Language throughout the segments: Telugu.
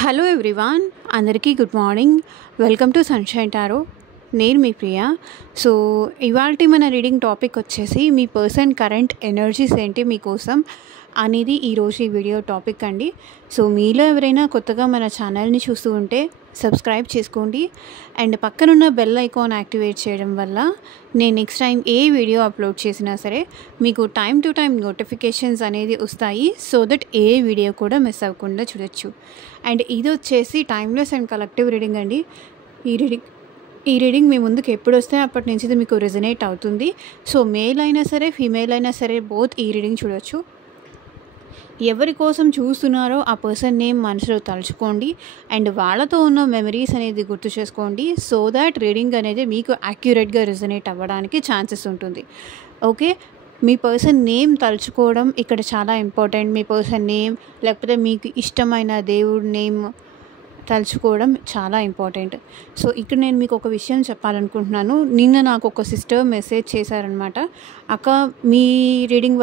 హలో ఎవ్రీవాన్, అందరికీ good morning. Welcome to sunshine tarot. నేను మీ ప్రియా. సో ఇవాల్టి మన రీడింగ్ టాపిక్ వచ్చేసి మీ పర్సన్ కరెంట్ ఎనర్జీస్ ఏంటి మీకోసం అనేది ఈరోజు ఈ వీడియో టాపిక్ అండి. సో మీలో ఎవరైనా కొత్తగా మన ఛానల్ని చూస్తూ ఉంటే సబ్స్క్రైబ్ చేసుకోండి అండ్ పక్కనున్న బెల్ ఐకాన్ యాక్టివేట్ చేయడం వల్ల నేను నెక్స్ట్ టైం ఏ వీడియో అప్లోడ్ చేసినా సరే మీకు టైం టు టైం నోటిఫికేషన్స్ అనేది వస్తాయి. సో దట్ ఏ వీడియో కూడా మిస్ అవ్వకుండా చూడొచ్చు. అండ్ ఇది వచ్చేసి టైమ్లెస్ అండ్ కలెక్టివ్ రీడింగ్ అండి. ఈ రీడింగ్ మీ ముందుకు ఎప్పుడు వస్తే అప్పటి నుంచి ఇది మీకు రెజనేట్ అవుతుంది. సో మేల్ అయినా సరే ఫీమేల్ అయినా సరే బోత్ ఈ రీడింగ్ చూడొచ్చు. ఎవరి కోసం చూస్తున్నారో ఆ పర్సన్ నేమ్ మనసులో తలుచుకోండి అండ్ వాళ్ళతో ఉన్న మెమరీస్ అనేది గుర్తు చేసుకోండి. సో దాట్ రీడింగ్ అనేది మీకు యాక్యురేట్గా రెజనేట్ అవ్వడానికి ఛాన్సెస్ ఉంటుంది. ఓకే, మీ పర్సన్ నేమ్ తలుచుకోవడం ఇక్కడ చాలా ఇంపార్టెంట్. మీ పర్సన్ నేమ్ లేకపోతే మీకు ఇష్టమైన దేవుడి నేమ్ తలుచుకోవడం చాలా ఇంపార్టెంట్. సో ఇక్కడ నేను మీకు ఒక విషయం చెప్పాలనుకుంటున్నాను. నిన్న నాకు ఒక సిస్టర్ మెసేజ్ చేశారనమాట. అక్క, మీ రీడింగ్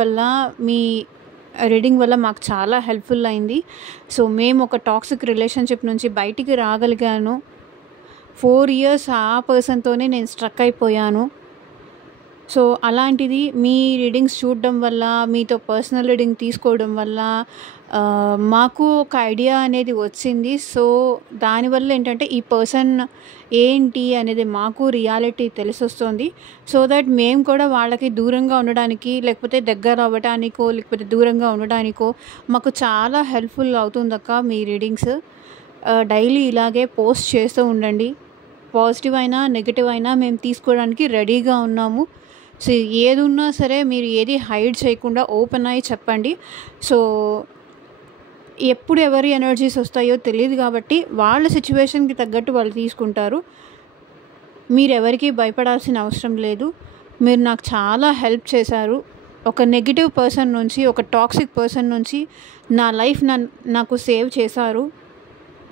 వల్ల మాకు చాలా హెల్ప్ఫుల్ అయింది. సో మేము ఒక టాక్సిక్ రిలేషన్షిప్ నుంచి బయటికి రాగలిగాను. 4 years ఆ పర్సన్తోనే నేను స్ట్రక్ అయిపోయాను. సో అలాంటిది మీ రీడింగ్స్ చూడడం వల్ల, మీతో పర్సనల్ రీడింగ్ తీసుకోవడం వల్ల మాకు ఒక ఐడియా అనేది వచ్చింది. సో దానివల్ల ఏంటంటే ఈ పర్సన్ ఏంటి అనేది మాకు రియాలిటీ తెలిసొస్తుంది. సో దట్ మేము కూడా వాళ్ళకి దూరంగా ఉండడానికి లేకపోతే దగ్గర అవ్వడానికో లేకపోతే దూరంగా ఉండడానికో మాకు చాలా హెల్ప్ఫుల్ అవుతుందక్క మీ రీడింగ్స్. డైలీ ఇలాగే పోస్ట్ చేస్తూ ఉండండి. పాజిటివ్ అయినా నెగిటివ్ అయినా మేము తీసుకోవడానికి రెడీగా ఉన్నాము. సో ఏది ఉన్నా సరే మీరు ఏది హైడ్ చేయకుండా ఓపెన్ అయ్యి చెప్పండి. సో ఎప్పుడు ఎవరి ఎనర్జీస్ వస్తాయో తెలియదు కాబట్టి వాళ్ళ సిచ్యువేషన్కి తగ్గట్టు వాళ్ళు తీసుకుంటారు. మీరు ఎవరికి భయపడాల్సిన అవసరం లేదు. మీరు నాకు చాలా హెల్ప్ చేశారు. ఒక నెగిటివ్ పర్సన్ నుంచి, ఒక టాక్సిక్ పర్సన్ నుంచి నా లైఫ్ నాకు సేవ్ చేశారు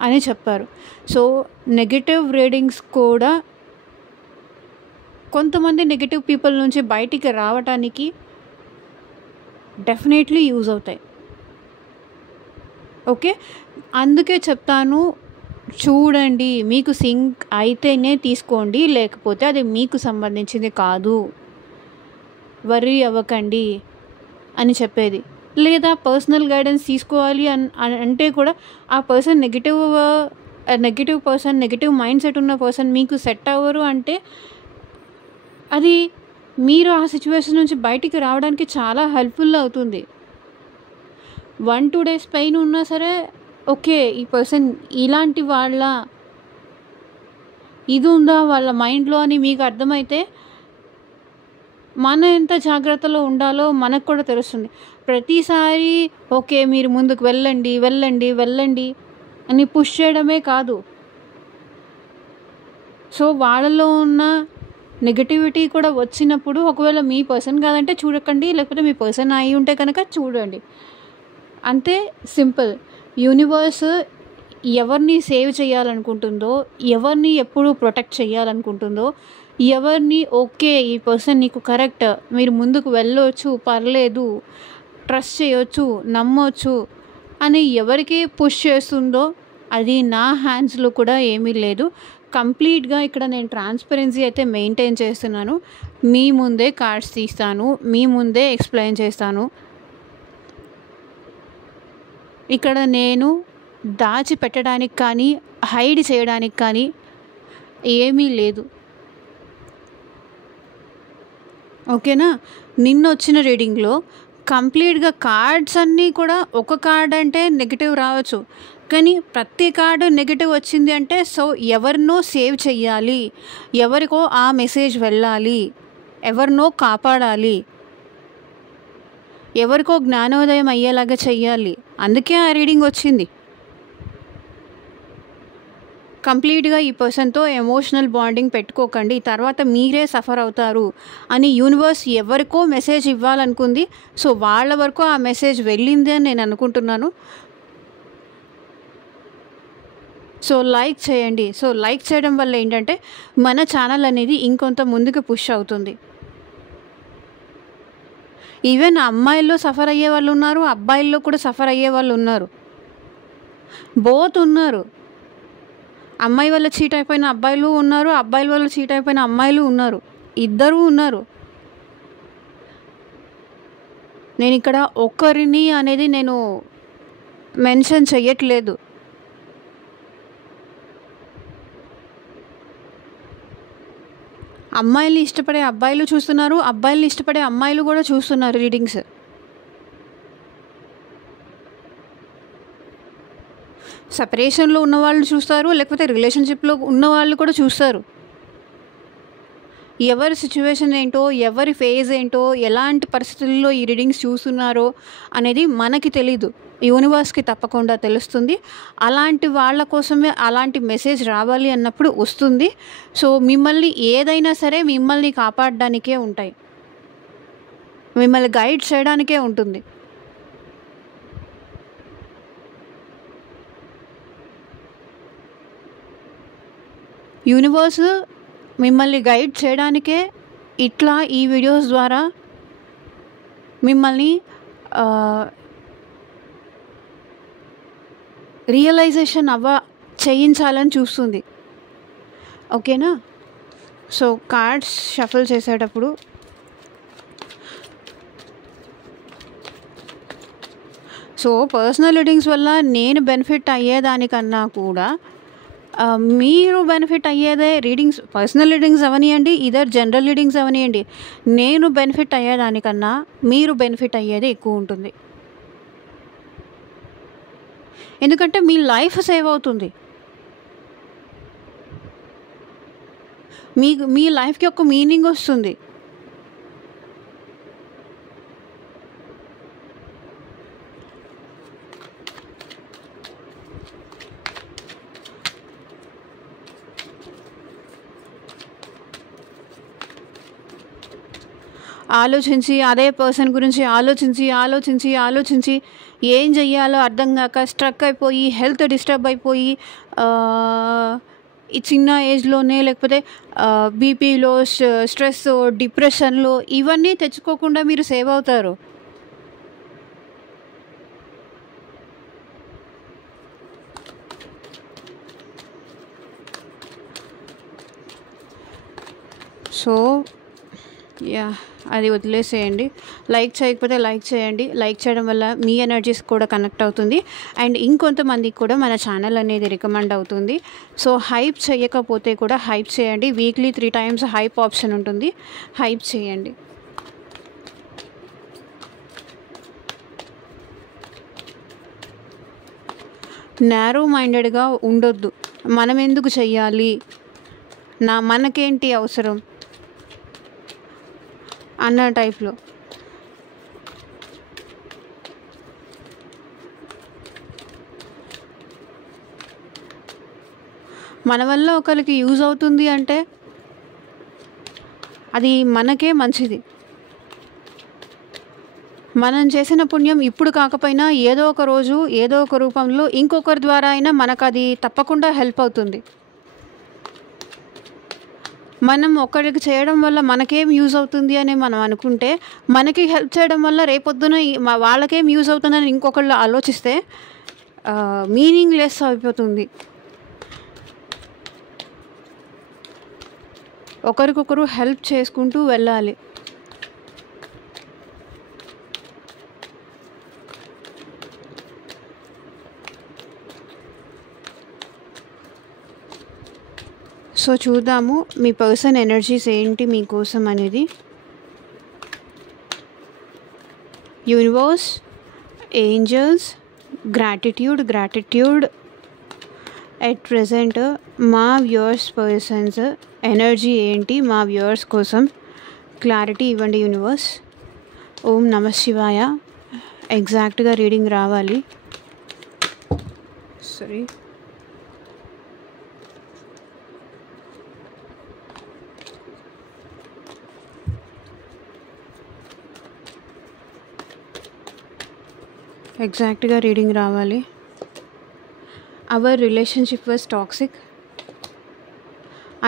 అని చెప్పారు. సో నెగిటివ్ రీడింగ్స్ కూడా కొంతమంది నెగిటివ్ పీపుల్ నుంచి బయటికి రావటానికి డెఫినెట్లీ యూజ్ అవుతాయి. ఓకే, అందుకే చెప్తాను, చూడండి, మీకు సింక్ అయితేనే తీసుకోండి, లేకపోతే అది మీకు సంబంధించింది కాదు, వర్రీ అవ్వకండి అని చెప్పేది. లేదా పర్సనల్ గైడెన్స్ తీసుకోవాలి అంటే కూడా ఆ person negative person, negative mind set ఉన్న పర్సన్ మీకు సెట్ అవ్వరు అంటే అది మీరు ఆ సిచ్యువేషన్ నుంచి బయటికి రావడానికి చాలా హెల్ప్ఫుల్ అవుతుంది. 1-2 days పెయిన్ ఉన్నా సరే ఓకే, ఈ పర్సన్ ఇలాంటి ఇది ఉందా వాళ్ళ మైండ్లో అని మీకు అర్థమైతే మనం ఎంత జాగ్రత్తలో ఉండాలో మనకు కూడా తెలుస్తుంది. ప్రతిసారి ఓకే మీరు ముందుకు వెళ్ళండి వెళ్ళండి వెళ్ళండి అని పుష్ చేయడమే కాదు. సో వాళ్ళలో ఉన్న నెగటివిటీ కూడా వచ్చినప్పుడు ఒకవేళ మీ పర్సన్ కాదంటే చూడకండి, లేకపోతే మీ పర్సన్ అయి ఉంటే కనుక చూడండి. అంతే సింపుల్. యూనివర్స్ ఎవరిని సేవ్ చేయాలనుకుంటుందో, ఎవరిని ఎప్పుడు ప్రొటెక్ట్ చేయాలనుకుంటుందో, ఎవరిని ఓకే ఈ పర్సన్ నీకు కరెక్ట్, మీరు ముందుకు వెళ్ళవచ్చు, పర్లేదు, ట్రస్ట్ చేయొచ్చు, నమ్మొచ్చు అని ఎవరికి పుష్ చేస్తుందో అది నా హ్యాండ్స్లో కూడా ఏమీ లేదు. కంప్లీట్గా ఇక్కడ నేను ట్రాన్స్పరెన్సీ అయితే మెయింటైన్ చేస్తున్నాను. మీ ముందే కార్డ్స్ తీస్తాను, మీ ముందే ఎక్స్ప్లెయిన్ చేస్తాను. ఇక్కడ నేను దాచిపెట్టడానికి కానీ హైడ్ చేయడానికి కానీ ఏమీ లేదు. ఓకేనా? నిన్న వచ్చిన రీడింగ్లో కంప్లీట్గా కార్డ్స్ అన్నీ కూడా, ఒక కార్డ్ అంటే నెగిటివ్ రావచ్చు కానీ ప్రతి కార్డు నెగిటివ్ వచ్చింది అంటే సో ఎవరినో సేవ్ చెయ్యాలి, ఎవరికో ఆ మెసేజ్ వెళ్ళాలి, ఎవరినో కాపాడాలి, ఎవరికో జ్ఞానోదయం అయ్యేలాగా చెయ్యాలి. అందుకే ఆ రీడింగ్ వచ్చింది. కంప్లీట్గా ఈ పర్సన్తో ఎమోషనల్ బాండింగ్ పెట్టుకోకండి, తర్వాత మీరే సఫర్ అవుతారు అని యూనివర్స్ ఎవరికో మెసేజ్ ఇవ్వాలనుకుంది. సో వాళ్ళ వరకు ఆ మెసేజ్ వెళ్ళింది అని నేను అనుకుంటున్నాను. సో లైక్ చేయండి. సో లైక్ చేయడం వల్ల ఏంటంటే మన ఛానల్ అనేది ఇంకొంత ముందుకు పుష్ అవుతుంది. ఈవెన్ అమ్మాయిల్లో సఫర్ అయ్యే వాళ్ళు ఉన్నారు, అబ్బాయిల్లో కూడా సఫర్ అయ్యే వాళ్ళు ఉన్నారు. బోత్ ఉన్నారు. అమ్మాయి వల్ల చీట్ అయిపోయిన అబ్బాయిలు ఉన్నారు, అబ్బాయిల వల్ల చీట్ అయిపోయిన అమ్మాయిలు ఉన్నారు, ఇద్దరూ ఉన్నారు. నేను ఇక్కడ ఒకరిని అనేది నేను మెన్షన్ చెయ్యట్లేదు. అమ్మాయిల్ని ఇష్టపడే అబ్బాయిలు చూస్తున్నారు, అబ్బాయిల్ని ఇష్టపడే అమ్మాయిలు కూడా చూస్తున్నారు రీడింగ్స్. సెపరేషన్లో ఉన్నవాళ్ళు చూస్తారు, లేకపోతే రిలేషన్షిప్లో ఉన్నవాళ్ళు కూడా చూస్తారు. ఎవరి సిచ్యువేషన్ ఏంటో, ఎవరి ఫేజ్ ఏంటో, ఎలాంటి పరిస్థితుల్లో ఈ రీడింగ్స్ చూస్తున్నారో అనేది మనకి తెలీదు. యూనివర్స్కి తప్పకుండా తెలుస్తుంది. అలాంటి వాళ్ళ కోసమే అలాంటి మెసేజ్ రావాలి అన్నప్పుడు వస్తుంది. సో మిమ్మల్ని ఏదైనా సరే మిమ్మల్ని కాపాడడానికే ఉంటాయి, మిమ్మల్ని గైడ్ చేయడానికే ఉంటుంది. యూనివర్స్ మిమ్మల్ని గైడ్ చేయడానికే ఇట్లా ఈ వీడియోస్ ద్వారా మిమ్మల్ని రియలైజేషన్ చేయించాలని చూస్తుంది. ఓకేనా? సో కార్డ్స్ షఫల్ చేసేటప్పుడు పర్సనల్ రీడింగ్స్ వల్ల నేను బెనిఫిట్ అయ్యేదానికన్నా కూడా మీరు బెనిఫిట్ అయ్యేదే రీడింగ్స్, పర్సనల్ రీడింగ్స్ అవనియండి, ఇదర్ జనరల్ రీడింగ్స్ అవనియండి, నేను బెనిఫిట్ అయ్యేదానికన్నా మీరు బెనిఫిట్ అయ్యేదే ఎక్కువ ఉంటుంది. ఎందుకంటే మీ లైఫ్ సేవ్ అవుతుంది. మీ లైఫ్కి ఒక మీనింగ్ వస్తుంది. ఆలోచించి అదే పర్సన్ గురించి ఆలోచించి ఏం చెయ్యాలో అర్థం కాక స్ట్రక్ అయిపోయి, హెల్త్ డిస్టర్బ్ అయిపోయి, ఈ చిన్న ఏజ్లోనే లేకపోతే బీపీలో, స్ట్రెస్, డిప్రెషన్లో ఇవన్నీ తెచ్చుకోకుండా మీరు సేవ్ అవుతారు. సో అది వదిలేసేయండి. లైక్ చేయకపోతే లైక్ చేయండి. లైక్ చేయడం వల్ల మీ ఎనర్జీస్ కూడా కనెక్ట్ అవుతుంది అండ్ ఇంకొంతమందికి కూడా మన ఛానల్ అనేది రికమెండ్ అవుతుంది. సో హైప్ చేయకపోతే కూడా హైప్ చేయండి. వీక్లీ 3 times హైప్ ఆప్షన్ ఉంటుంది, హైప్ చేయండి. నారో మైండెడ్గా ఉండొద్దు. మనం ఎందుకు చెయ్యాలి, మనకేంటి అవసరం అన్న టైప్లో. మన వల్ల ఒకరికి యూజ్ అవుతుంది అంటే అది మనకే మంచిది. మనం చేసిన పుణ్యం ఇప్పుడు కాకపోయినా ఏదో ఒక రోజు ఏదో ఒక రూపంలో ఇంకొకరి ద్వారా అయినా మనకు అది తప్పకుండా హెల్ప్ అవుతుంది. మనం ఒకరికి చేయడం వల్ల మనకేం యూజ్ అవుతుంది అని మనం అనుకుంటే, మనకి హెల్ప్ చేయడం వల్ల రేపొద్దున వాళ్ళకేం యూజ్ అవుతుందని ఇంకొకళ్ళు ఆలోచిస్తే మీనింగ్ లెస్ అయిపోతుంది. ఒకరికొకరు హెల్ప్ చేసుకుంటూ వెళ్ళాలి. సో చూద్దాము మీ పర్సన్ ఎనర్జీస్ ఏంటి మీకోసం అనేది. Universe, angels, gratitude at present మా వ్యూవర్స్ పర్సన్స్ ఎనర్జీ ఏంటి, మా వ్యూవర్స్ కోసం క్లారిటీ ఇవ్వండి యూనివర్స్. ఓం నమః శివాయ. ఎగ్జాక్ట్గా రీడింగ్ రావాలి. సరే, ఎగ్జాక్ట్గా రీడింగ్ రావాలి. Our relationship was toxic.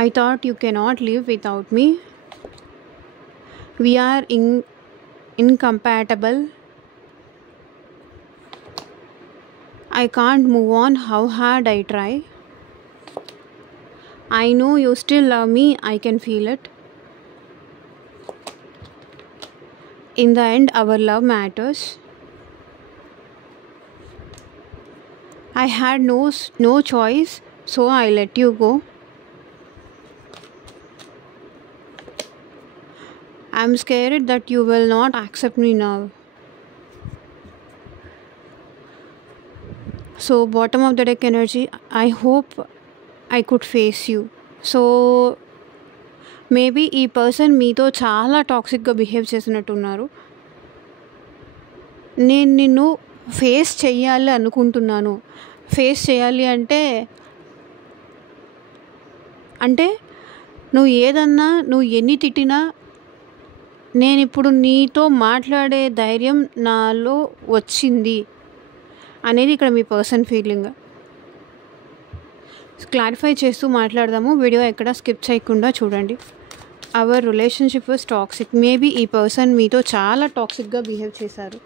I thought you cannot live without me. We are incompatible. I can't move on, how hard I try. I know you still love me, I can feel it. In the end, our love matters. I had no choice, so I let you go. I'm scared that you will not accept me now. So bottom of the deck energy, I hope I could face you. So maybe ఈ పర్సన్ మీతో చాలా టాక్సిక్గా బిహేవ్ చేసినట్టున్నారు. నేను నిన్ను ఫేస్ చెయ్యాలి అనుకుంటున్నాను. ఫేస్ చేయాలి అంటే నువ్వు ఏదన్నా, నువ్వు ఎన్ని తిట్టినా నేను ఇప్పుడు నీతో మాట్లాడే ధైర్యం నాలో వచ్చింది అనేది ఇక్కడ మీ పర్సన్ ఫీలింగ్. క్లారిఫై చేస్తూ మాట్లాడదాము. వీడియో ఎక్కడ స్కిప్ చేయకుండా చూడండి. Our relationship was toxic. Maybe ఈ పర్సన్ మీతో చాలా టాక్సిక్గా బిహేవ్ చేశారు.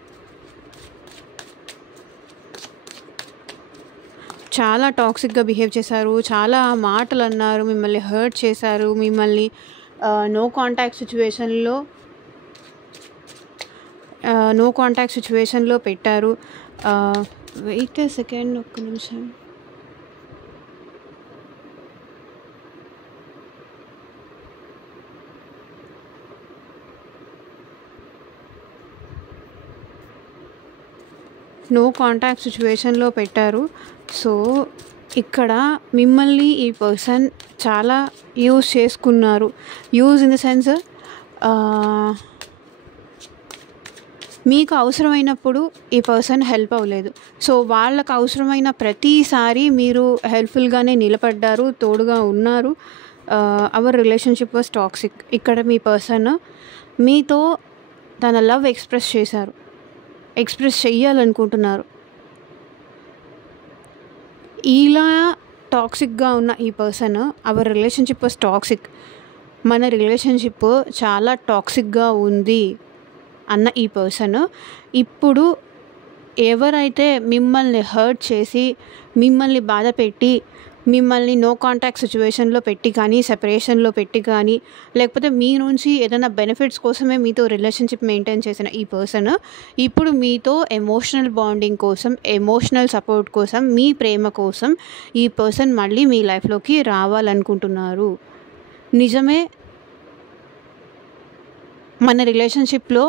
చాలా టాక్సిక్గా బిహేవ్ చేశారు, చాలా మాటలు అన్నారు, మిమ్మల్ని హర్ట్ చేశారు, మిమ్మల్ని నో కాంటాక్ట్ సిచ్యువేషన్లో పెట్టారు. వెయిట్ ఏ సెకండ్, ఒక్క నిమిషం. నో కాంటాక్ట్ సిచ్యువేషన్లో పెట్టారు. సో ఇక్కడ మిమ్మల్ని ఈ పర్సన్ చాలా యూజ్ చేసుకున్నారు. యూజ్ ఇన్ ద సెన్స్ మీకు అవసరమైనప్పుడు ఈ పర్సన్ హెల్ప్ అవ్వలేదు. సో వాళ్ళకు అవసరమైన ప్రతిసారి మీరు హెల్ప్ఫుల్గానే నిలబడ్డారు, తోడుగా ఉన్నారు. Our relationship was toxic. ఇక్కడ మీ పర్సన్ మీతో తన లవ్ ఎక్స్ప్రెస్ చెయ్యాలనుకుంటున్నారు. ఇలా టాక్సిక్గా ఉన్న ఈ person, our relationship was toxic, మన రిలేషన్షిప్ చాలా టాక్సిక్గా ఉంది అన్న ఈ పర్సన్ ఇప్పుడు ఎవరైతే మిమ్మల్ని హర్ట్ చేసి, మిమ్మల్ని బాధ పెట్టి, మిమ్మల్ని నో కాంటాక్ట్ సిచ్యువేషన్లో పెట్టి కానీ, సెపరేషన్లో పెట్టి కానీ, లేకపోతే మీ నుంచి ఏదైనా బెనిఫిట్స్ కోసమే మీతో రిలేషన్షిప్ మెయింటైన్ చేసిన ఈ పర్సన్ ఇప్పుడు మీతో ఎమోషనల్ బాండింగ్ కోసం, ఎమోషనల్ సపోర్ట్ కోసం, మీ ప్రేమ కోసం ఈ పర్సన్ మళ్ళీ మీ లైఫ్లోకి రావాలనుకుంటున్నారు. నిజమే, మన రిలేషన్షిప్లో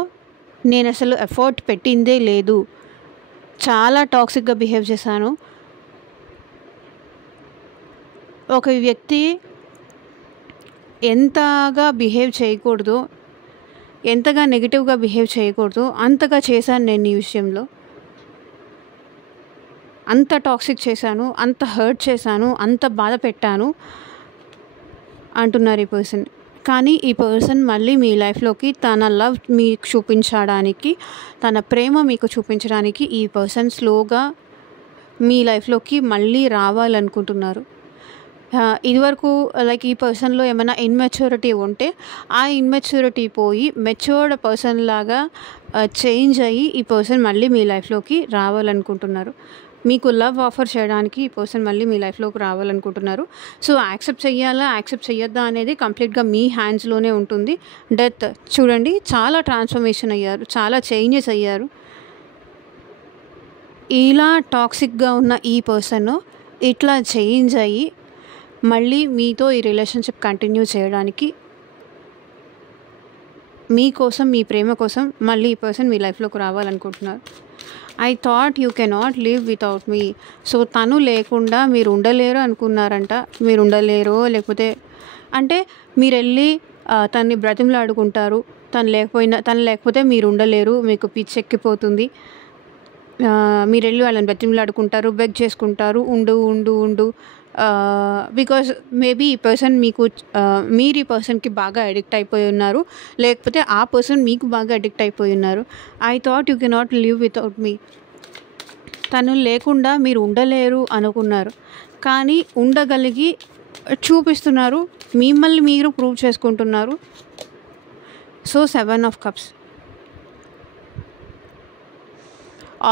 నేను అసలు ఎఫర్ట్ పెట్టిందే లేదు, చాలా టాక్సిక్గా బిహేవ్ చేశాను. ఒక వ్యక్తి ఎంతగా బిహేవ్ చేయకూడదు, ఎంతగా నెగిటివ్గా బిహేవ్ చేయకూడదు అంతగా చేశాను నేను ఈ విషయంలో. అంత టాక్సిక్ చేశాను, అంత హర్ట్ చేశాను, అంత బాధ పెట్టాను అంటున్నారు ఈ పర్సన్. కానీ ఈ పర్సన్ మళ్ళీ మీ లైఫ్లోకి తన లవ్ మీకు చూపించడానికి, తన ప్రేమ మీకు చూపించడానికి ఈ పర్సన్ స్లోగా మీ లైఫ్లోకి మళ్ళీ రావాలనుకుంటున్నారు. ఇదివరకు లైక్ ఈ పర్సన్లో ఏమైనా ఇన్మెచ్యూరిటీ ఉంటే ఆ ఇన్మెచ్యూరిటీ పోయి మెచ్యూర్డ్ పర్సన్ లాగా చేంజ్ అయ్యి ఈ పర్సన్ మళ్ళీ మీ లైఫ్లోకి రావాలనుకుంటున్నారు. మీకు లవ్ ఆఫర్ చేయడానికి ఈ పర్సన్ మళ్ళీ మీ లైఫ్లోకి రావాలనుకుంటున్నారు. సో యాక్సెప్ట్ చెయ్యాలా, యాక్సెప్ట్ చెయ్యొద్దా అనేది కంప్లీట్గా మీ హ్యాండ్స్లోనే ఉంటుంది. డెత్ చూడండి, చాలా ట్రాన్స్ఫర్మేషన్ అయ్యారు, చాలా చేంజెస్ అయ్యారు. ఇలా టాక్సిక్గా ఉన్న ఈ పర్సన్ ఇట్లా చేంజ్ అయ్యి మళ్ళీ మీతో ఈ రిలేషన్షిప్ కంటిన్యూ చేయడానికి, మీకోసం, మీ ప్రేమ కోసం మళ్ళీ ఈ పర్సన్ మీ లైఫ్లోకి రావాలనుకుంటున్నారు. I thought you cannot live without me. So తను లేకుండా మీరు ఉండలేరు అనుకున్నారంట. మీరు ఉండలేరు, లేకపోతే అంటే మీరు వెళ్ళి తన్ని బ్రతిమలాడుకుంటారు. తను లేకపోతే మీరు ఉండలేరు, మీకు పిచ్చెక్కిపోతుంది. మీరు వెళ్ళి వాళ్ళని బ్రతిమలాడుకుంటారు, బెగ్ చేసుకుంటారు, ఉండు బికాజ్ మేబీ ఈ పర్సన్ మీరు ఈ పర్సన్కి బాగా అడిక్ట్ అయిపోయి ఉన్నారు, లేకపోతే ఆ పర్సన్ మీకు బాగా అడిక్ట్ అయిపోయి ఉన్నారు. I thought you cannot live without మీ. తను లేకుండా మీరు ఉండలేరు అనుకున్నారు, కానీ ఉండగలిగి చూపిస్తున్నారు, మిమ్మల్ని మీరు ప్రూవ్ చేసుకుంటున్నారు. So 7 of Cups.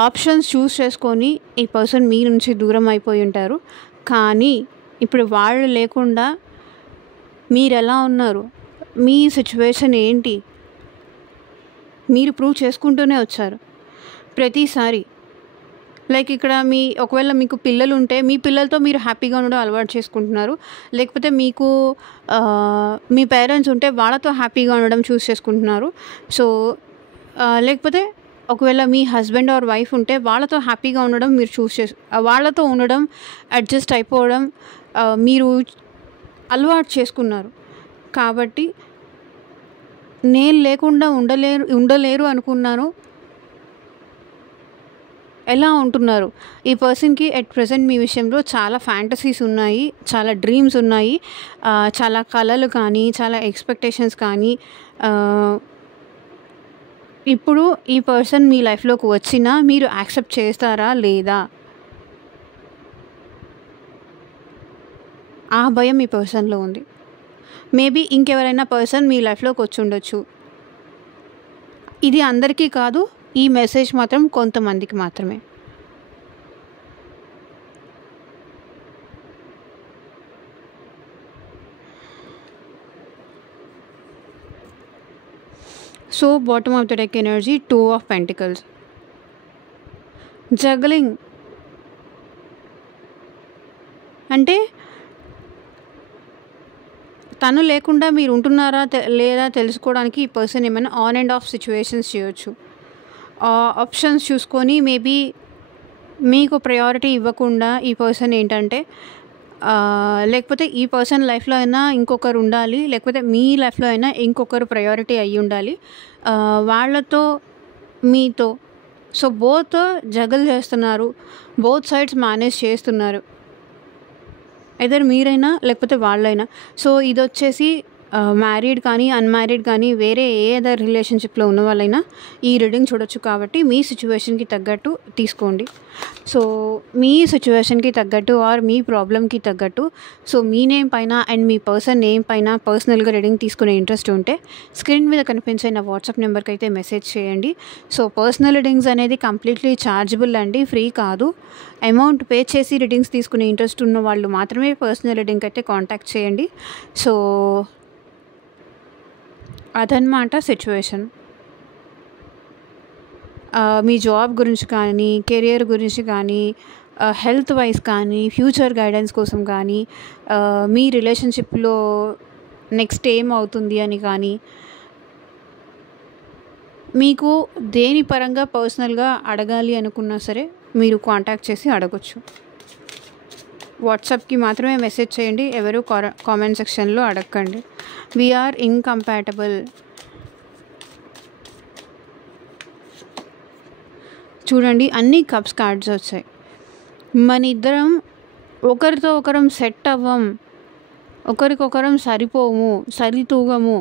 ఆప్షన్స్ చూస్ చేసుకొని ఈ పర్సన్ మీ నుంచి దూరం అయిపోయి ఉంటారు. కానీ ఇప్పుడు వాళ్ళు లేకుండా మీరు ఎలా ఉన్నారు, మీ సిచ్యువేషన్ ఏంటి, మీరు ప్రూవ్ చేసుకుంటూనే వచ్చారు ప్రతిసారి. లైక్ ఇక్కడ ఒకవేళ మీకు పిల్లలు ఉంటే మీ పిల్లలతో మీరు హ్యాపీగా ఉండడం అలవాటు చేసుకుంటున్నారు. లేకపోతే మీకు మీ పేరెంట్స్ ఉంటే వాళ్ళతో హ్యాపీగా ఉండడం చూస్ చేసుకుంటున్నారు. సో లేకపోతే ఒకవేళ మీ హస్బెండ్ ఆర్ వైఫ్ ఉంటే వాళ్ళతో హ్యాపీగా ఉండడం మీరు వాళ్ళతో ఉండడం, అడ్జస్ట్ అయిపోవడం మీరు అలవాటు చేసుకున్నారు. కాబట్టి నేను లేకుండా ఉండలేరు అనుకున్నాను. ఎలా ఉంటున్నారు? ఈ పర్సన్కి ఎట్ ప్రెజెంట్ మీ విషయంలో చాలా ఫ్యాంటసీస్ ఉన్నాయి, చాలా డ్రీమ్స్ ఉన్నాయి, చాలా కలలు కానీ, చాలా ఎక్స్పెక్టేషన్స్ కానీ. ఇప్పుడు ఈ పర్సన్ మీ లైఫ్లోకి వచ్చినా మీరు యాక్సెప్ట్ చేస్తారా లేదా? ఆ భయం ఈ పర్సన్లో ఉంది. మేబీ ఇంకెవరైనా పర్సన్ మీ లైఫ్లోకి వచ్చి ఉండొచ్చు. ఇది అందరికీ కాదు, ఈ మెసేజ్ మాత్రం కొంతమందికి మాత్రమే. So bottom of the deck energy 2 of Pentacles. Juggling అంటే తను లేకుండా మీరు ఉంటున్నారా లేదా తెలుసుకోవడానికి ఈ పర్సన్ ఏమైనా ఆన్ అండ్ ఆఫ్ సిచ్యువేషన్స్ చేయొచ్చు. ఆప్షన్స్ చూసుకొని మేబీ మీకు ప్రయారిటీ ఇవ్వకుండా ఈ పర్సన్ ఏంటంటే లేకపోతే ఈ పర్సన్ లైఫ్లో అయినా ఇంకొకరు ఉండాలి, లేకపోతే మీ లైఫ్లో అయినా ఇంకొకరు ప్రయారిటీ అయ్యి ఉండాలి వాళ్ళతో మీతో. సో బోత్ జగల్ చేస్తున్నారు, బోత్ సైడ్స్ మేనేజ్ చేస్తున్నారు, ఎదర్ మీరైనా లేకపోతే వాళ్ళైనా. సో ఇది వచ్చేసి మ్యారీడ్ కానీ అన్మ్యారీడ్ కానీ వేరే ఏ అదర్ రిలేషన్షిప్లో ఉన్న వాళ్ళైనా ఈ రీడింగ్ చూడొచ్చు. కాబట్టి మీ సిచ్యువేషన్కి తగ్గట్టు తీసుకోండి. సో మీ సిచ్యువేషన్కి తగ్గట్టు ఆర్ మీ ప్రాబ్లమ్కి తగ్గట్టు సో మీ నేమ్ పైన అండ్ మీ పర్సన్ నేమ్ పైన పర్సనల్గా రీడింగ్ తీసుకునే ఇంట్రెస్ట్ ఉంటే స్క్రీన్ మీద కనిపించే నా వాట్సాప్ నెంబర్కి అయితే మెసేజ్ చేయండి. సో పర్సనల్ రీడింగ్స్ అనేది కంప్లీట్లీ ఛార్జబుల్ అండి, ఫ్రీ కాదు. అమౌంట్ పే చేసి రీడింగ్స్ తీసుకునే ఇంట్రెస్ట్ ఉన్న వాళ్ళు మాత్రమే పర్సనల్ రీడింగ్ అయితే కాంటాక్ట్ చేయండి. సో అదనమాట సిచ్యువేషన్. మీ జాబ్ గురించి కానీ, కెరియర్ గురించి కానీ, హెల్త్ వైజ్ కానీ, ఫ్యూచర్ గైడెన్స్ కోసం కానీ, మీ రిలేషన్షిప్లో నెక్స్ట్ ఏం అవుతుంది అని కానీ, మీకు దేని పరంగా పర్సనల్గా అడగాలి అనుకున్నా సరే మీరు కాంటాక్ట్ చేసి అడగొచ్చు. వాట్సాప్కి మాత్రమే మెసేజ్ చేయండి, ఎవరు కామెంట్ సెక్షన్లో అడగండి. We are incompatible. చూడండి అన్ని కప్స్ కార్డ్స్ వచ్చాయి. మన ఇద్దరం ఒకరితో ఒకరం సెట్ అవ్వం, ఒకరికొకరం సరిపోము, సరితూగము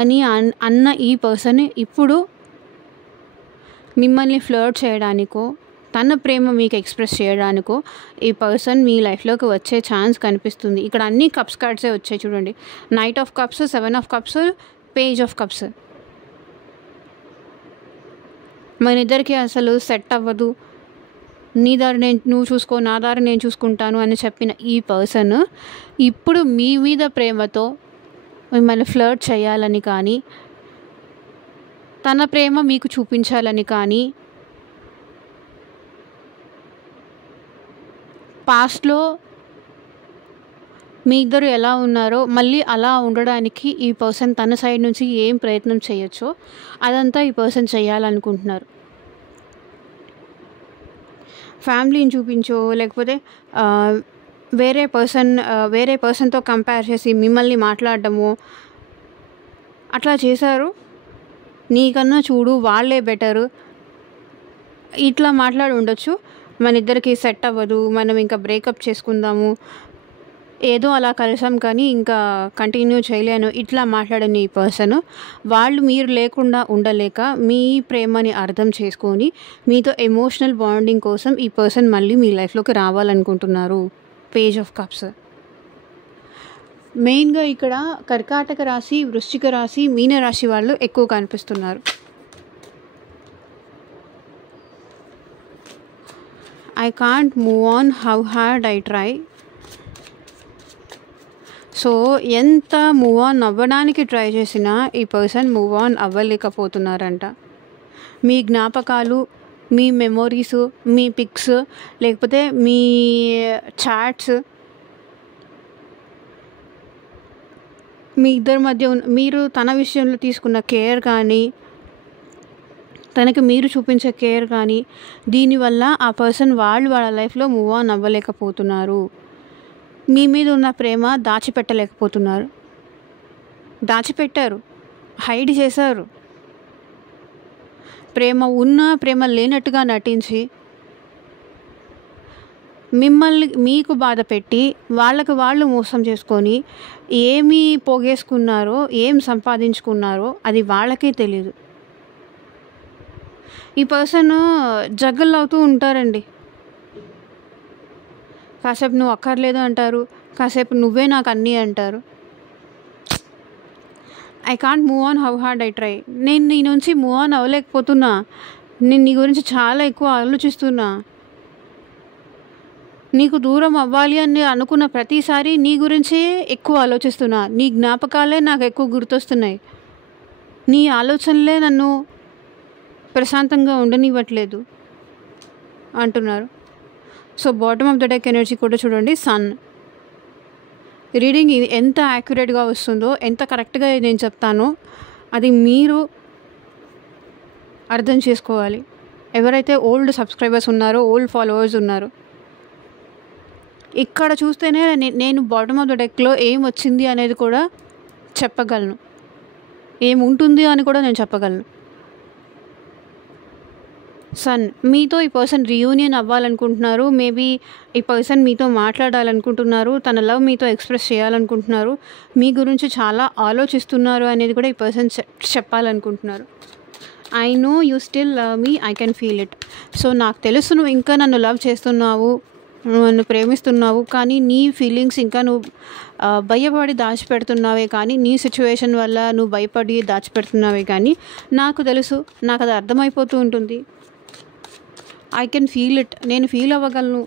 అని అన్న ఈ పర్సన్ ఇప్పుడు మిమ్మల్ని ఫ్లర్ట్ చేయడానికో తన ప్రేమ మీకు ఎక్స్ప్రెస్ చేయడానికో ఈ పర్సన్ మీ లైఫ్లోకి వచ్చే ఛాన్స్ కనిపిస్తుంది. ఇక్కడ అన్ని కప్స్ కార్డ్సే వచ్చాయి చూడండి. Knight of cups, 7 of Cups, page of cups. మన ఇద్దరికి అసలు సెట్ అవ్వదు, నీ దారి నువ్వు చూసుకో, నా దారి నేను చూసుకుంటాను అని చెప్పిన ఈ పర్సన్ ఇప్పుడు మీ మీద ప్రేమతో మిమ్మల్ని ఫ్లర్ట్ చేయాలని కానీ, తన ప్రేమ మీకు చూపించాలని కానీ, పాస్ట్లో మీ ఇద్దరు ఎలా ఉన్నారో మళ్ళీ అలా ఉండడానికి ఈ పర్సన్ తన సైడ్ నుంచి ఏం ప్రయత్నం చేయొచ్చో అదంతా ఈ పర్సన్ చేయాలనుకుంటున్నారు. ఫ్యామిలీని చూపించో లేకపోతే వేరే పర్సన్తో కంపేర్ చేసి మిమ్మల్ని మాట్లాడడము అట్లా చేశారు. నీకన్నా చూడు వాళ్ళే బెటరు ఇట్లా మాట్లాడి ఉండొచ్చు. మన ఇద్దరికి సెట్ అవ్వదు, మనం ఇంకా బ్రేకప్ చేసుకుందాము, ఏదో అలా కలిసాం కానీ ఇంకా కంటిన్యూ చేయలేను ఇట్లా మాట్లాడని ఈ పర్సన్ వాళ్ళు మీరు లేకుండా ఉండలేక మీ ప్రేమని అర్థం చేసుకొని మీతో ఎమోషనల్ బాండింగ్ కోసం ఈ పర్సన్ మళ్ళీ మీ లైఫ్లోకి రావాలనుకుంటున్నారు. Page of cups. మెయిన్గా ఇక్కడ కర్కాటక రాశి, వృశ్చిక రాశి, మీనరాశి వాళ్ళు ఎక్కువ కనిపిస్తున్నారు. I can't move on how hard I try. So ఎంత మూవ్ ఆన్ అవ్వడానికి ట్రై చేసినా ఈ పర్సన్ మూవ్ ఆన్ అవ్వలేకపోతున్నారంట. మీ జ్ఞాపకాలు, మీ మెమొరీస్, మీ పిక్స్, లేకపోతే మీ చాట్స్, మీ ఇద్దరి మధ్య మీరు తన విషయంలో తీసుకున్న కేర్ కానీ, తనకి మీరు చూపించే కేర్ కానీ, దీనివల్ల ఆ పర్సన్ వాళ్ళ లైఫ్లో మూవ్ ఆన్ అవ్వలేకపోతున్నారు. మీ మీద ఉన్న ప్రేమ దాచిపెట్టలేకపోతున్నారు. దాచిపెట్టారు, హైడ్ చేశారు. ప్రేమ ఉన్నా ప్రేమ లేనట్టుగా నటించి మిమ్మల్ని మీకు బాధ పెట్టి వాళ్ళకి వాళ్ళు మోసం చేసుకొని ఏమి పోగేసుకున్నారో, ఏం సంపాదించుకున్నారో అది వాళ్ళకే తెలియదు. ఈ పర్సన్ జగ్గలు అవుతూ ఉంటారండి. కాసేపు నువ్వు అక్కర్లేదు అంటారు, కాసేపు నువ్వే నాకు అన్నీ అంటారు. I can't move on how hard I try. నేను నీ నుంచి మూవ్ ఆన్ అవ్వలేకపోతున్నా. నేను నీ గురించి చాలా ఎక్కువ ఆలోచిస్తున్నా. నీకు దూరం అవ్వాలి అని అనుకున్న ప్రతిసారి నీ గురించే ఎక్కువ ఆలోచిస్తున్నా. నీ జ్ఞాపకాలే నాకు ఎక్కువ గుర్తొస్తున్నాయి. నీ ఆలోచనలే నన్ను ప్రశాంతంగా ఉండనివ్వట్లేదు అంటున్నారు. So bottom of the deck energy కూడా చూడండి. సన్ రీడింగ్ ఎంత యాక్యురేట్గా వస్తుందో, ఎంత కరెక్ట్గా నేను చెప్తానో అది మీరు అర్థం చేసుకోవాలి. ఎవరైతే ఓల్డ్ సబ్స్క్రైబర్స్ ఉన్నారో, ఓల్డ్ ఫాలోవర్స్ ఉన్నారో, ఇక్కడ చూస్తేనే నేను బాటమ్ ఆఫ్ ద డెక్లో ఏం వచ్చింది అనేది కూడా చెప్పగలను, ఏముంటుంది అని కూడా నేను చెప్పగలను. సన్, మీతో ఈ పర్సన్ రీయూనియన్ అవ్వాలనుకుంటున్నారు. మేబీ ఈ పర్సన్ మీతో మాట్లాడాలనుకుంటున్నారు, తన లవ్ మీతో ఎక్స్ప్రెస్ చేయాలనుకుంటున్నారు, మీ గురించి చాలా ఆలోచిస్తున్నారు అనేది కూడా ఈ పర్సన్ చెప్పాలనుకుంటున్నారు. I know you still love me, I can feel it. So నాకు తెలుసు నువ్వు ఇంకా నన్ను లవ్ చేస్తున్నావు, నువ్వు నన్ను ప్రేమిస్తున్నావు, కానీ నీ ఫీలింగ్స్ ఇంకా నువ్వు భయపడి దాచిపెడుతున్నావే, కానీ నీ సిచ్యువేషన్ వల్ల నువ్వు భయపడి దాచిపెడుతున్నావే, కానీ నాకు తెలుసు, నాకు అది అర్థమైపోతూ ఉంటుంది. ఐ కెన్ ఫీల్ ఇట్, నేను ఫీల్ అవ్వగలను.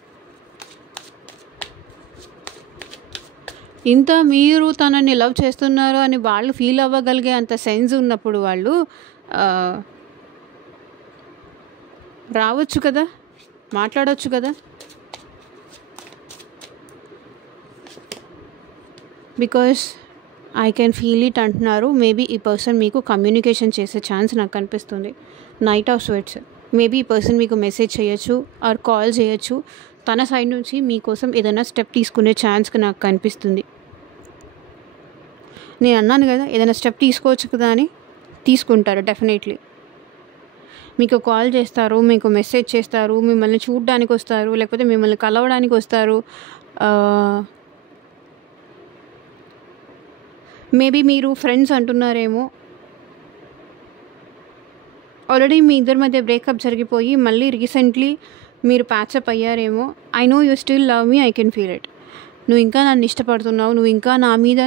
ఇంత మీరు తనని లవ్ చేస్తున్నారు అని వాళ్ళు ఫీల్ అవ్వగలిగే అంత సెన్స్ ఉన్నప్పుడు వాళ్ళు రావచ్చు కదా, మాట్లాడవచ్చు కదా. Because I can feel it అంటున్నారు. మేబీ ఈ పర్సన్ మీకు కమ్యూనికేషన్ చేసే ఛాన్స్ నాకు కనిపిస్తుంది. నైట్ ఆఫ్ స్వెట్స్, మేబీ ఈ పర్సన్ మీకు మెసేజ్ చేయొచ్చు ఆర్ కాల్ చేయొచ్చు. తన సైడ్ నుంచి మీకోసం ఏదైనా స్టెప్ తీసుకునే ఛాన్స్ నాకు కనిపిస్తుంది. నేను అన్నాను కదా, ఏదైనా స్టెప్ తీసుకోవచ్చు కదా అని. తీసుకుంటారు డెఫినెట్లీ. మీకు కాల్ చేస్తారు, మీకు మెసేజ్ చేస్తారు, మిమ్మల్ని చూడడానికి వస్తారు, లేకపోతే మిమ్మల్ని కలవడానికి వస్తారు. మేబీ మీరు ఫ్రెండ్స్ అంటున్నారేమో. ఆల్రెడీ మీ ఇద్దరి మధ్య బ్రేకప్ జరిగిపోయి మళ్ళీ రీసెంట్లీ మీరు ప్యాచప్ అయ్యారేమో. I know you still love me, I can feel it. నువ్వు ఇంకా నన్ను ఇష్టపడుతున్నావు, నువ్వు ఇంకా నా మీద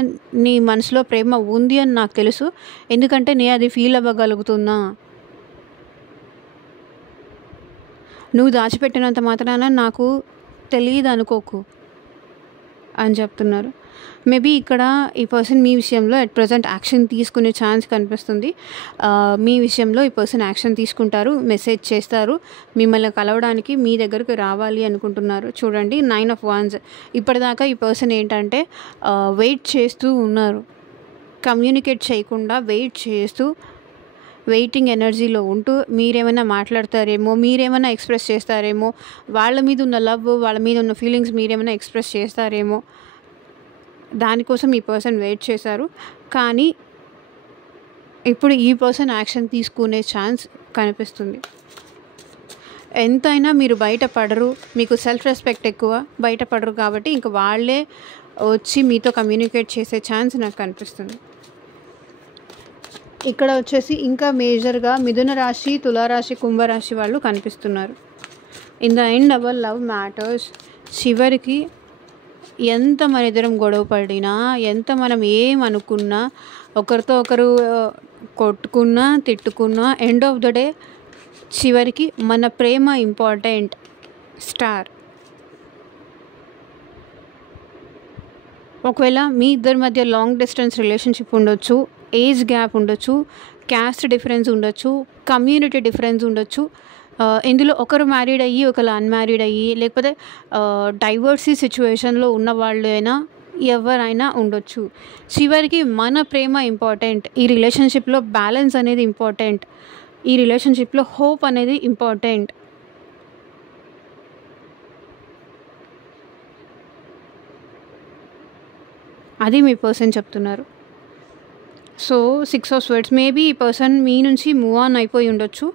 నీ మనసులో ప్రేమ ఉంది అని నాకు తెలుసు, ఎందుకంటే నేను అది ఫీల్ అవ్వగలుగుతున్నా. నువ్వు దాచిపెట్టినంత మాత్రాన నాకు తెలియదు అనుకోకు అని చెప్తున్నారు. మేబీ ఇక్కడ ఈ పర్సన్ మీ విషయంలో అట్ ప్రజెంట్ యాక్షన్ తీసుకునే ఛాన్స్ కనిపిస్తుంది. మీ విషయంలో ఈ పర్సన్ యాక్షన్ తీసుకుంటారు, మెసేజ్ చేస్తారు, మిమ్మల్ని కలవడానికి మీ దగ్గరకు రావాలి అనుకుంటున్నారు. చూడండి 9 of Wands. ఇప్పటిదాకా ఈ పర్సన్ ఏంటంటే వెయిట్ చేస్తూ ఉన్నారు, కమ్యూనికేట్ చేయకుండా వెయిట్ చేస్తూ, వెయిటింగ్ ఎనర్జీలో ఉంటూ మీరేమైనా మాట్లాడతారేమో, మీరేమైనా ఎక్స్ప్రెస్ చేస్తారేమో, వాళ్ళ మీద ఉన్న లవ్, వాళ్ళ మీద ఉన్న ఫీలింగ్స్ మీరేమైనా ఎక్స్ప్రెస్ చేస్తారేమో, దానికోసం ఈ పర్సన్ వెయిట్ చేశారు. కానీ ఇప్పుడు ఈ పర్సన్ యాక్షన్ తీసుకునే ఛాన్స్ కనిపిస్తుంది. ఎంతైనా మీరు బయటపడరు, మీకు సెల్ఫ్ రెస్పెక్ట్ ఎక్కువ, బయటపడరు కాబట్టి ఇంక వాళ్ళే వచ్చి మీతో కమ్యూనికేట్ చేసే ఛాన్స్ నాకు కనిపిస్తుంది. ఇక్కడ వచ్చేసి ఇంకా మేజర్గా మిథున రాశి, తులారాశి, కుంభరాశి వాళ్ళు కనిపిస్తున్నారు. In the end hour love matters. చివరికి ఎంత మన ఇద్దరం గొడవ పడినా, ఎంత మనం ఏమనుకున్నా, ఒకరితో ఒకరు కొట్టుకున్నా, తిట్టుకున్నా, ఎండ్ ఆఫ్ ద డే చివరికి మన ప్రేమ ఇంపార్టెంట్. స్టార్. ఒకవేళ మీ ఇద్దరి మధ్య లాంగ్ డిస్టెన్స్ రిలేషన్షిప్ ఉండొచ్చు, ఏజ్ గ్యాప్ ఉండొచ్చు, క్యాస్ట్ డిఫరెన్స్ ఉండొచ్చు, కమ్యూనిటీ డిఫరెన్స్ ఉండొచ్చు. ఇందులో ఒకరు మ్యారీడ్ అయ్యి ఒకరు అన్మ్యారీడ్ అయ్యి, లేకపోతే డైవర్సీ సిచ్యువేషన్లో ఉన్న వాళ్ళు అయినా ఎవరైనా ఉండొచ్చు. చివరికి మన ప్రేమ ఇంపార్టెంట్, ఈ రిలేషన్షిప్లో బ్యాలెన్స్ అనేది ఇంపార్టెంట్, ఈ రిలేషన్షిప్లో హోప్ అనేది ఇంపార్టెంట్. అది మీ పర్సన్ చెప్తున్నారు. సో 6 ఆఫ్ స్వర్డ్స్, మేబీ ఈ పర్సన్ మీ నుంచి మూవ్ ఆన్ అయిపోయి ఉండొచ్చు,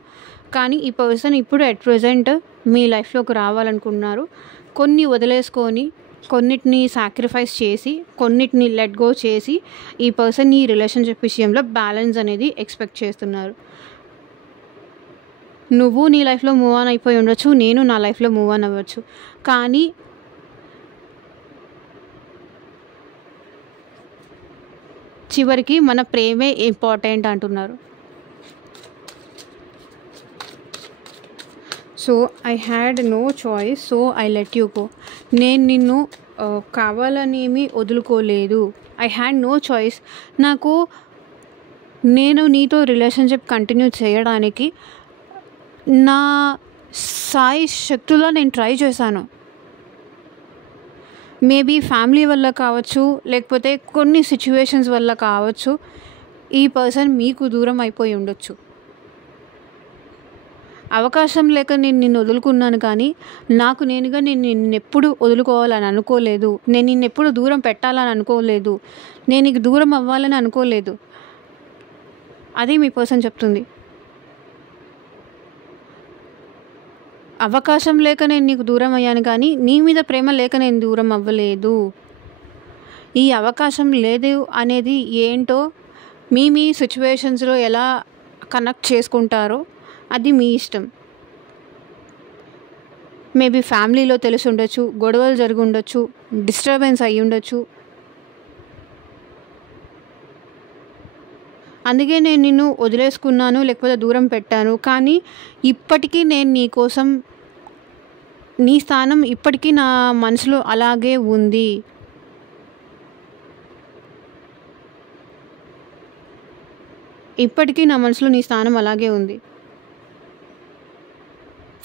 కానీ ఈ పర్సన్ ఇప్పుడు అట్ ప్రెజెంట్ మీ లైఫ్లోకి రావాలనుకుంటున్నారు. కొన్ని వదిలేసుకొని, కొన్నిటిని సాక్రిఫైస్ చేసి, కొన్నిటిని లెట్ గో చేసి ఈ పర్సన్ ఈ రిలేషన్షిప్ విషయంలో బ్యాలెన్స్ అనేది ఎక్స్పెక్ట్ చేస్తున్నారు. నువ్వు నీ లైఫ్లో మూవ్ ఆన్ అయిపోయి ఉండొచ్చు, నేను నా లైఫ్లో మూవ్ ఆన్ అవ్వచ్చు, కానీ చివరికి మన ప్రేమే ఇంపార్టెంట్ అంటున్నారు. So I had no choice, so I let you go. నేను నిన్ను కావాలనేమి వదులుకోలేదు. I had no choice. నేను నీతో రిలేషన్షిప్ కంటిన్యూ చేయడానికి నా సాయి శక్తుల్లో నేను ట్రై చేశాను. మేబీ ఫ్యామిలీ వల్ల కావచ్చు, లేకపోతే కొన్ని సిచ్యువేషన్స్ వల్ల కావచ్చు, ఈ పర్సన్ మీకు దూరం అయిపోయి ఉండొచ్చు. అవకాశం లేక నేను నిన్ను వదులుకున్నాను, కానీ నాకు నేనుగా నేను నిన్నెప్పుడు వదులుకోవాలని అనుకోలేదు, నేను నిన్నెప్పుడు దూరం పెట్టాలని అనుకోలేదు, నేను నీకు దూరం అవ్వాలని అనుకోలేదు. అది మీ పర్సన్ చెప్తుంది. అవకాశం లేక నేను నీకు దూరం అయ్యాను, కానీ నీ మీద ప్రేమ లేక నేను దూరం అవ్వలేదు. ఈ అవకాశం లేదు అనేది ఏంటో మీ సిచ్యువేషన్స్లో ఎలా కనెక్ట్ చేసుకుంటారో అది మీ ఇష్టం. మేబీ ఫ్యామిలీలో తెలిసి ఉండొచ్చు, గొడవలు జరిగి ఉండొచ్చు, డిస్టర్బెన్స్ అయ్యి ఉండొచ్చు. అందుకే నేను నిన్ను వదిలేసుకున్నాను, లేకపోతే దూరం పెట్టాను. కానీ ఇప్పటికీ నేను నీకోసం, నీ స్థానం ఇప్పటికీ నా మనసులో అలాగే ఉంది. ఇప్పటికీ నా మనసులో నీ స్థానం అలాగే ఉంది.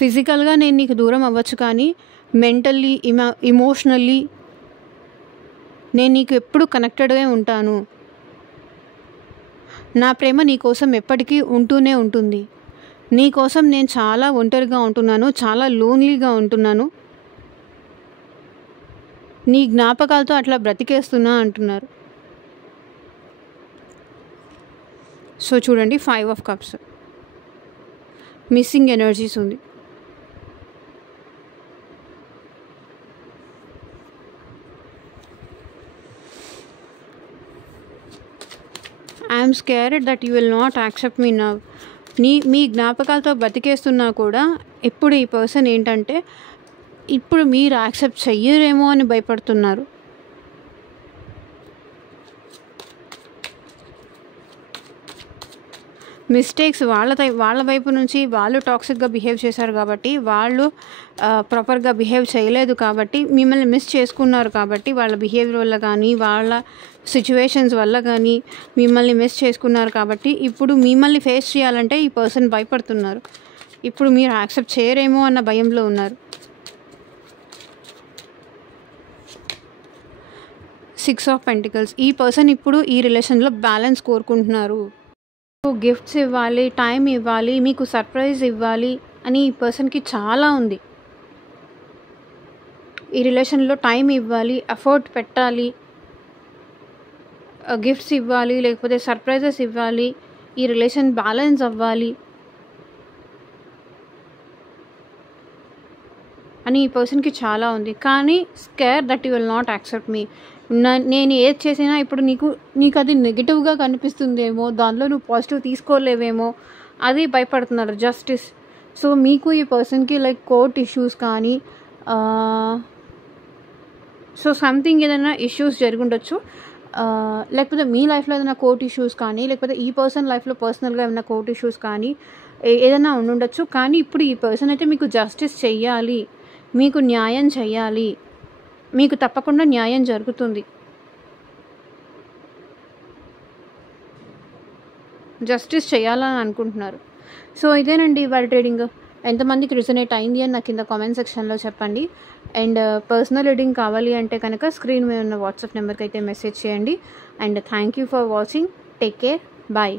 ఫిజికల్గా నేను నీకు దూరం అవ్వచ్చు, కానీ మెంటల్లీ, ఇమోషనల్లీ నేను నీకు ఎప్పుడు కనెక్టెడ్గా ఉంటాను. నా ప్రేమ నీ కోసం ఎప్పటికీ ఉంటూనే ఉంటుంది. నీ కోసం నేను చాలా ఒంటరిగా ఉంటున్నాను, చాలా లోన్లీగా ఉంటున్నాను, నీ జ్ఞాపకాలతో అట్లా బ్రతికేస్తున్నా అంటున్నారు. సో చూడండి, 5 ఆఫ్ కప్స్, మిస్సింగ్ ఎనర్జీస్ ఉంది. I'm scared that you will not accept me now. మీ జ్ఞాపకాలతో బతికేస్తున్నా కూడా ఇప్పుడు ఈ పర్సన్ ఏంటంటే, ఇప్పుడు మీరు యాక్సెప్ట్ చెయ్యరేమో అని భయపడుతున్నారు. మిస్టేక్స్ వాళ్ళ వైపు నుంచి వాళ్ళు టాక్సిక్గా బిహేవ్ చేశారు కాబట్టి, వాళ్ళు ప్రాపర్గా బిహేవ్ చేయలేదు కాబట్టి, మిమ్మల్ని మిస్ చేసుకున్నారు కాబట్టి, వాళ్ళ బిహేవియర్ వల్ల కానీ, వాళ్ళ సిచ్యువేషన్స్ వల్ల కానీ మిమ్మల్ని మిస్ చేసుకున్నారు కాబట్టి, ఇప్పుడు మిమ్మల్ని ఫేస్ చేయాలంటే ఈ పర్సన్ భయపడుతున్నారు. ఇప్పుడు మీరు యాక్సెప్ట్ చేయరేమో అన్న భయంలో ఉన్నారు. 6 ఆఫ్ పెంటికల్స్, ఈ పర్సన్ ఇప్పుడు ఈ రిలేషన్లో బ్యాలెన్స్ కోరుకుంటున్నారు. గిఫ్ట్స్ ఇవ్వాలి, టైం ఇవ్వాలి, మీకు సర్ప్రైజ్ ఇవ్వాలి అని ఈ పర్సన్కి చాలా ఉంది. ఈ రిలేషన్లో టైం ఇవ్వాలి, ఎఫర్ట్ పెట్టాలి, గిఫ్ట్స్ ఇవ్వాలి, లేకపోతే సర్ప్రైజెస్ ఇవ్వాలి, ఈ రిలేషన్ బ్యాలెన్స్ అవ్వాలి అని ఈ పర్సన్కి చాలా ఉంది. కానీ scare that you will not accept me. నేను ఏది చేసినా ఇప్పుడు నీకు అది నెగిటివ్గా కనిపిస్తుందేమో, దానిలో నువ్వు పాజిటివ్ తీసుకోలేవేమో, అది భయపడుతున్నారు. జస్టిస్. సో మీకు ఈ పర్సన్కి లైక్ కోర్ట్ ఇష్యూస్ కానీ, సో సంథింగ్ ఏదైనా ఇష్యూస్ జరిగి ఉండొచ్చు, లేకపోతే మీ లైఫ్లో ఏదైనా కోర్ట్ ఇష్యూస్ కానీ, లేకపోతే ఈ పర్సన్ లైఫ్లో పర్సనల్గా ఏమైనా కోర్ట్ ఇష్యూస్ కానీ ఏదైనా ఉండుండొచ్చు. కానీ ఇప్పుడు ఈ పర్సన్ అయితే మీకు జస్టిస్ చెయ్యాలి, మీకు న్యాయం చేయాలి, మీకు తప్పకుండా న్యాయం జరుగుతుంది. జస్టిస్ చేయాలని అనుకుంటున్నారు. సో ఇదేనండి ఇవాళ ట్రేడింగ్. ఎంతమందికి రిజనేట్ అయింది అని నాకు కింద కామెంట్ సెక్షన్లో చెప్పండి. అండ్ పర్సనల్ రీడింగ్ కావాలి అంటే కనుక స్క్రీన్ మీద ఉన్న వాట్సాప్ నెంబర్కి అయితే మెసేజ్ చేయండి. And thank you for watching. Take care. Bye.